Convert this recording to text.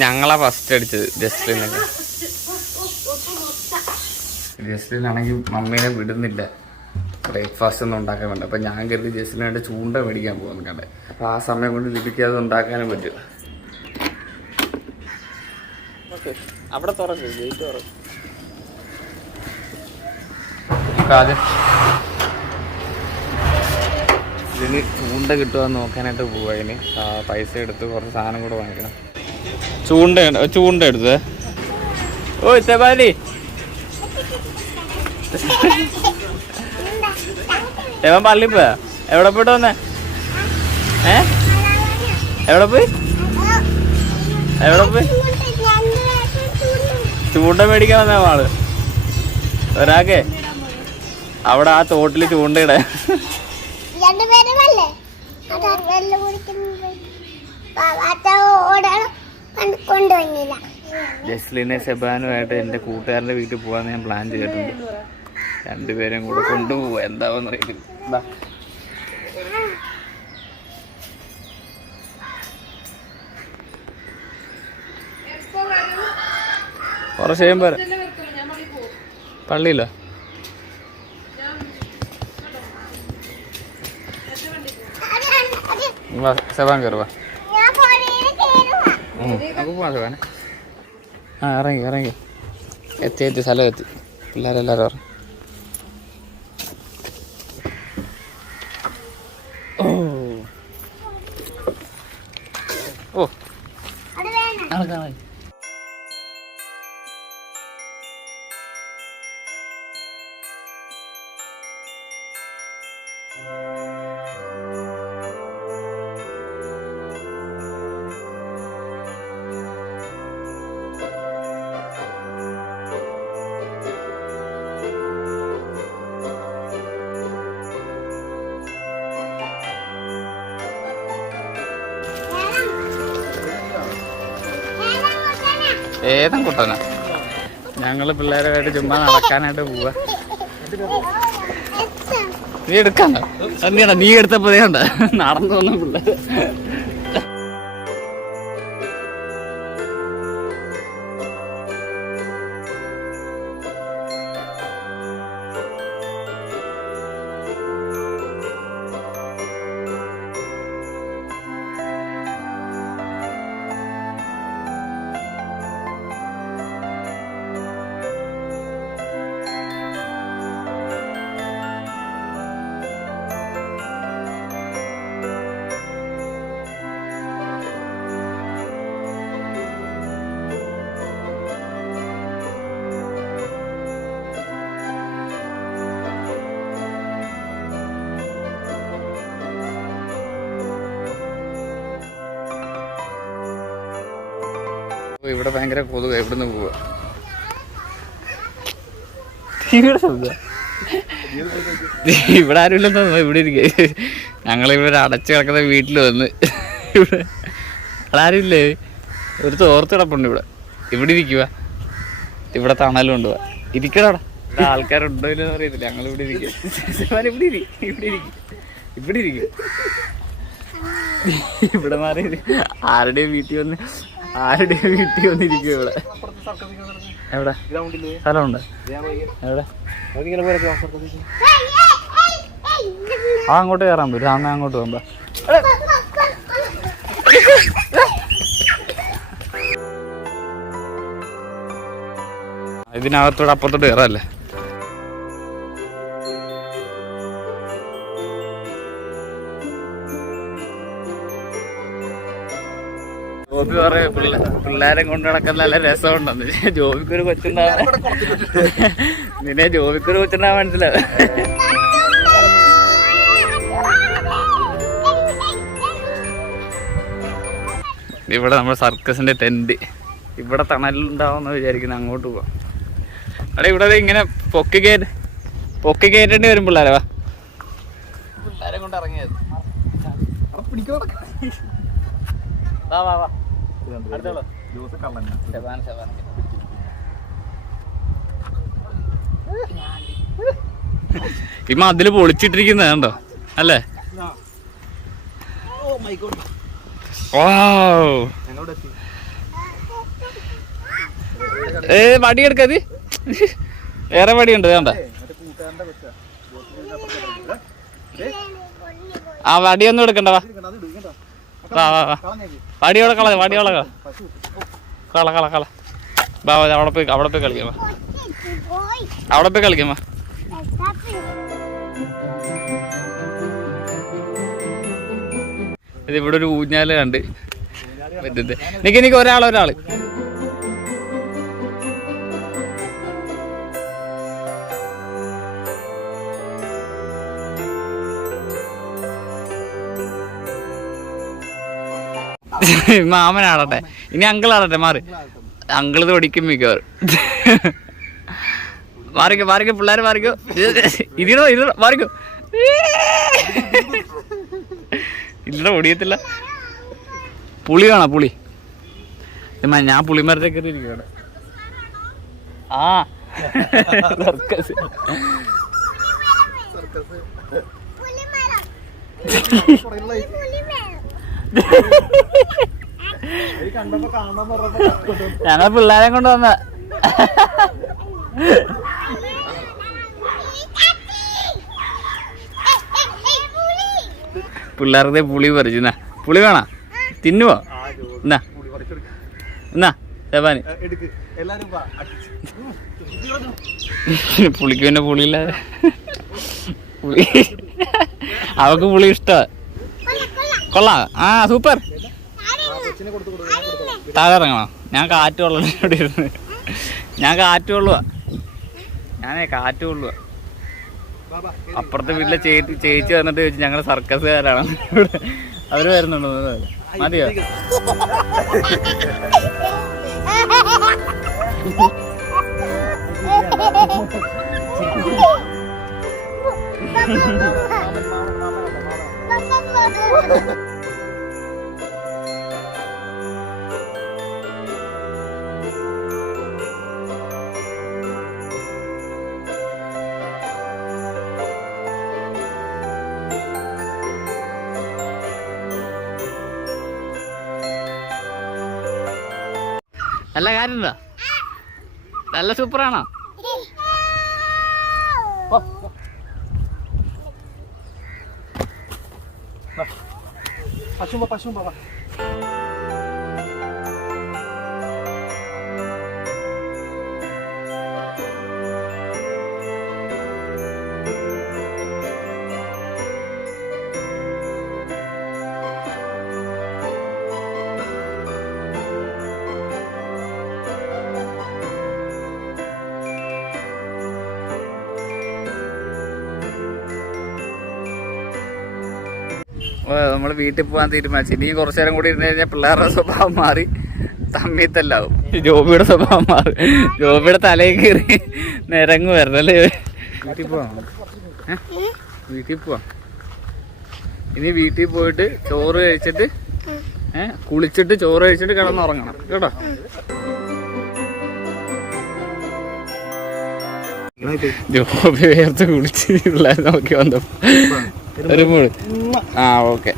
ഞങ്ങളാ ഫസ്റ്റ് അടിച്ചത് ജസ്ലിനൊക്കെ. ജസ്ലിനാണെങ്കിൽ മമ്മീനെ വിടുന്നില്ല ബ്രേക്ക്ഫാസ്റ്റ് ഒന്നും ഉണ്ടാക്കാൻ വേണ്ട. അപ്പം ഞാൻ കരുതി ജസ്ലിനായിട്ട് ചൂണ്ട മേടിക്കാൻ പോകുന്നു കണ്ടേ. അപ്പം ആ സമയം കൊണ്ട് ലിപിക്ക് അത് ഉണ്ടാക്കാനും പറ്റും. അവിടെ തുറക്ക്, ഗേറ്റ് തുറക്കും. ആദ്യം ഇതിന് ചൂണ്ട കിട്ടുമെന്ന് നോക്കാനായിട്ട് പോവുക. അതിന് പൈസ എടുത്ത് കുറച്ച് സാധനം കൂടെ വാങ്ങിക്കണം. ചൂണ്ട എടുത്തത്. ഓ തെബാലി തെവൻ പള്ളി പോയാ? എവിടെ പോയിട്ട് വന്നേ? എവിടെ പോയി? ചൂണ്ട മേടിക്കാൻ വന്ന ആള്. ഒരാക്കെ അവിടെ ആ തോട്ടില് ചൂണ്ടയിടാൻ. ജസ്ലിനെ സെബാനുമായിട്ട് എൻ്റെ കൂട്ടുകാരൻ്റെ വീട്ടിൽ പോകാൻ ഞാൻ പ്ലാൻ ചെയ്തിട്ടുണ്ട്. രണ്ടുപേരും കൂടെ കൊണ്ടുപോവാ. എന്താവെന്ന് അറിയില്ല. കുറച്ച് കഴിയുമ്പോൾ പള്ളിയില്ല. സെബാൻ കയറുവാ. നമുക്ക് പോവാം സെബാനെ. ഇറങ്ങി എത്തി സ്ഥലം എത്തി. പിള്ളേരെല്ലാവരും ഇറങ്ങി. ഓ നടക്കാൻ. ഏതും കുട്ടനാ. ഞങ്ങള് പിള്ളേരുമായിട്ട് ചുമ്മാ നടക്കാനായിട്ട് പോവാ. നീ എടുക്കാണ്ട. നീ എടുത്തപ്പോ കണ്ട നടന്നു വന്ന പിള്ളേര്. ഇവിടെ ഭയങ്കര കൊതുക. എവിടുന്ന് പോവാ? ഇവിടെ ആരും ഇല്ലെന്ന് തോന്നുന്നു. ഇവിടെ ഇരിക്കുക. ഞങ്ങളിവിടെ അടച്ചു കിടക്കുന്ന വീട്ടിൽ വന്ന് ഇവിടെ ആരും ഇല്ലേ? ഒരു തോർത്ത് കിടപ്പുണ്ട് ഇവിടെ. ഇവിടെ ഇരിക്കുക. ഇവിടെ തണലും ഉണ്ട്. ഇരിക്കണ അവിടെ. ഇവിടെ ആൾക്കാരുണ്ടോ ഇല്ലെന്ന് അറിയത്തില്ല. ഞങ്ങളിവിടെ ഇരിക്കും. ഇവിടെ ഇരിക്കും. ഇവിടെ മാറി ആരുടെയും വീട്ടിൽ വന്നിരിക്കും. ഇവിടെ എവിടെ സ്ഥലമുണ്ട്? എവിടെ? അങ്ങോട്ട് കയറാൻ പറ്റും. അന്ന് അങ്ങോട്ട് പോകുമ്പോ ഇതിനകത്തോടെ അപ്പുറത്തോട്ട് കയറാല്ലേ? ജോബി പറയും പിള്ളേരെ കൊണ്ട് നടക്കുന്ന നല്ല രസമുണ്ടെന്ന്. ജോബിക്കൊരു കൊച്ചുണ്ടാവാൻ ജോബിക്കൊരു കൊച്ചുണ്ടാവാൻ മനസ്സിലാവും. ഇവിടെ നമ്മുടെ സർക്കസിന്റെ ടെന്റ്. ഇവിടെ തണലുണ്ടാവുമെന്ന് വിചാരിക്കുന്നത്. അങ്ങോട്ട് പോവാം. അവിടെ ഇവിടെ ഇങ്ങനെ പൊക്കി കയറ്റേണ്ടി വരും പിള്ളേരെ. വാ, പിള്ളേരെ കൊണ്ട് ഇറങ്ങിയത്. ഇമ്മ അതില് പൊളിച്ചിട്ടിരിക്കുന്നത് കണ്ടോ? അല്ലേ? വടി എടുക്കത് വേറെ വടിയുണ്ട് വേണ്ട. ആ വടിയൊന്നും എടുക്കണ്ട. വാ വാ വാ വാ വടിയോടെ കള വടിയോടെ കള കള കള വാ അവിടെ പോയി കളിക്കാം. അവിടെ പോയി കളിക്കാം. വാ ഇത് ഇവിടെ ഒരു ഊഞ്ഞാല് കണ്ട് പറ്റുന്നത്. എനിക്ക് ഒരാള് മാമനാടട്ടെ. ഇനി അങ്കിളാടട്ടെ. മാറി അങ്കിള് തൊടിക്കും മിക്കവാറും. മാറിക്കോ പിള്ളേർ മാറിക്കോ. ഇതിനോ മാറിക്കോ. ഇല്ല ഓടിയത്തില്ല. പുളി വേണോ? പുളി ഞാൻ പുളിമരത്തെ കയറി ഇരിക്കുകയാണ്. ആ സർക്കസ് ഞങ്ങൾ പിള്ളേരെ കൊണ്ട് വന്ന പിള്ളേരുടെ പുളി പറിച്ചു. പുളി വേണോ? തിന്നുവോ? എന്നാ ജപ്പാന് പുളിക്ക് പിന്നെ പുളിയില്ലാതെ പുളി അവക്ക് പുളി ഇഷ്ടമാ. കൊള്ളാം. ആ സൂപ്പർ. താഴെ ഇറങ്ങണോ? ഞാൻ കാറ്റ് കൊള്ളോടെ ഇരുന്ന്. ഞാൻ കാറ്റ് കൊള്ളുക. ഞാനേ കാറ്റ് കൊള്ളുക. അപ്പുറത്തെ വീട്ടിലെ ചേച്ചി വന്നിട്ട് ചോദിച്ചു ഞങ്ങൾ സർക്കസുകാരാണ്. അവര് വരുന്നുണ്ടോ? മതിയോ? നല്ല കാര്യമുണ്ടോ? നല്ല സൂപ്പറാണോ? പശുമ്പ നമ്മൾ വീട്ടിൽ പോകാൻ തീരുമാനിച്ചു. ഇനി കുറച്ചു നേരം കൂടി ഇരുന്ന് കഴിഞ്ഞാൽ പിള്ളേരുടെ സ്വഭാവം മാറി തമ്മിത്തല്ലാവും. ജോബിയുടെ സ്വഭാവം മാറി. ജോബിയുടെ തലയിൽ കയറി നിരങ്ങു വരണല്ലേ. വീട്ടിൽ പോവാം. ഇനി വീട്ടിൽ പോയിട്ട് ചോറ് കഴിച്ചിട്ട് കുളിച്ചിട്ട് ചോറ് കഴിച്ചിട്ട് കിടന്നുറങ്ങണം കേട്ടോ. ജോബി വേർത്ത് കുളിച്ച് പിള്ളേർ നോക്കി വന്നപ്പോ ഒരു മൂട്. ആ ഓക്കെ.